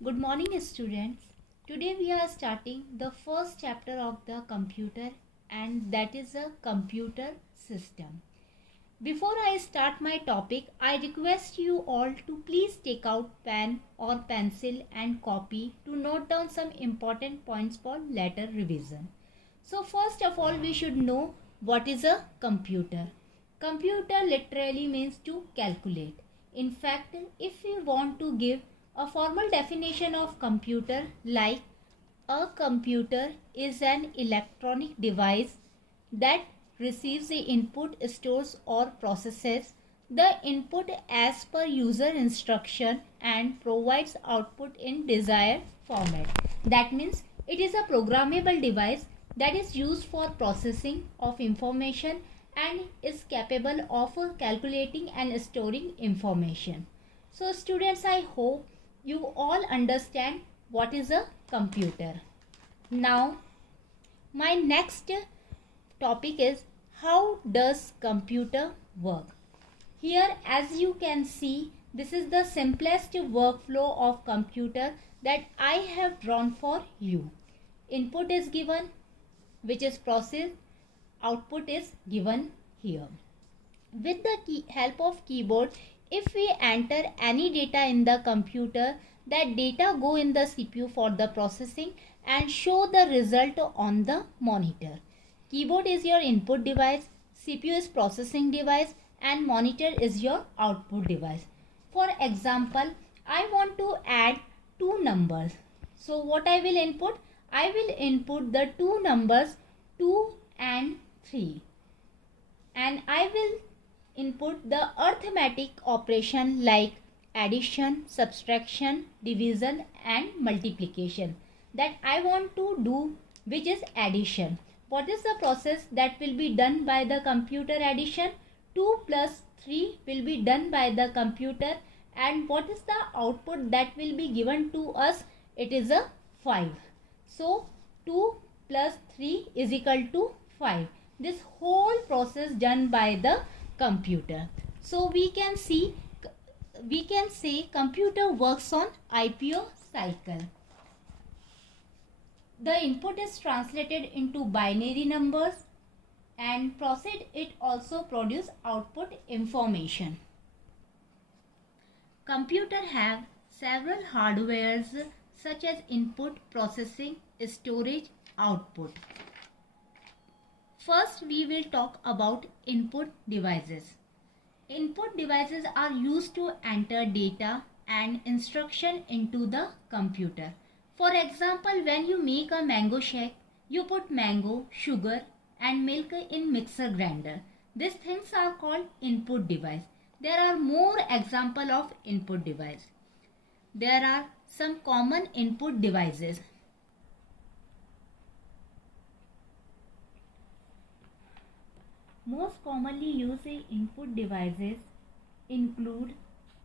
Good morning, students. Today we are starting the first chapter of the computer, and that is a computer system. Before I start my topic, I request you all to please take out pen or pencil and copy to note down some important points for later revision. So first of all, we should know what is a computer. Computer literally means to calculate. In fact, if we want to give a formal definition of computer, like a computer is an electronic device that receives the input, stores or processes the input as per user instruction and provides output in desired format. That means it is a programmable device that is used for processing of information and is capable of calculating and storing information. So students, I hope you all understand what is a computer. Now my next topic is how does computer work. Here, as you can see, this is the simplest workflow of computer that I have drawn for you. Input is given, which is processed. Output is given here. With the help of keyboard, if we enter any data in the computer, that data go in the CPU for the processing and show the result on the monitor. Keyboard is your input device, CPU is processing device, and monitor is your output device. For example, I want to add two numbers. So what I will input? I will input the two numbers 2 and 3. And I will input the arithmetic operation like addition, subtraction, division and multiplication that I want to do, which is addition. What is the process that will be done by the computer addition? 2 plus 3 will be done by the computer, and what is the output that will be given to us? It is a 5. So 2 plus 3 is equal to 5. This whole process done by the computer. So we can say computer works on IPO cycle. The input is translated into binary numbers and proceed it also produce output information. Computer have several hardwares such as input, processing, storage, output. First, we will talk about input devices. Input devices are used to enter data and instruction into the computer. For example, when you make a mango shake, you put mango, sugar and milk in mixer grinder. These things are called input device. There are more examples of input device. There are some common input devices. Most commonly used input devices include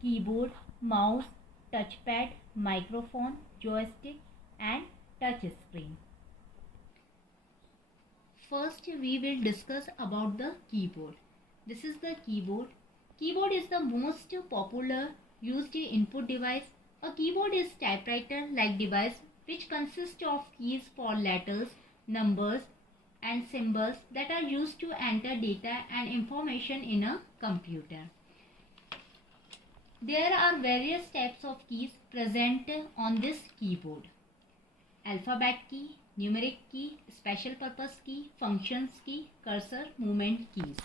keyboard, mouse, touchpad, microphone, joystick and touch screen. First, we will discuss about the keyboard. This is the keyboard. Keyboard is the most popular used input device. A keyboard is typewriter-like device which consists of keys for letters, numbers and symbols that are used to enter data and information in a computer. There are various types of keys present on this keyboard. Alphabet key, numeric key, special purpose key, functions key, cursor, movement keys.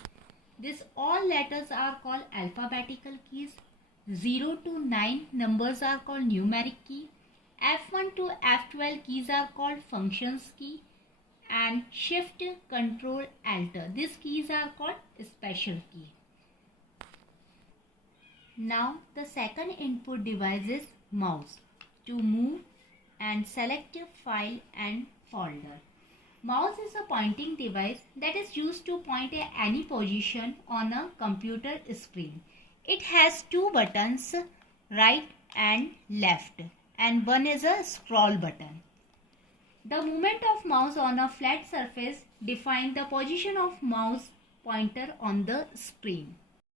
These all letters are called alphabetical keys. 0 to 9 numbers are called numeric key. F1 to F12 keys are called functions key. And shift, control, alt, these keys are called special key. Now the second input device is mouse, to move and select a file and folder. Mouse is a pointing device that is used to point at any position on a computer screen. It has two buttons, right and left, and one is a scroll button. The movement of mouse on a flat surface defines the position of mouse pointer on the screen.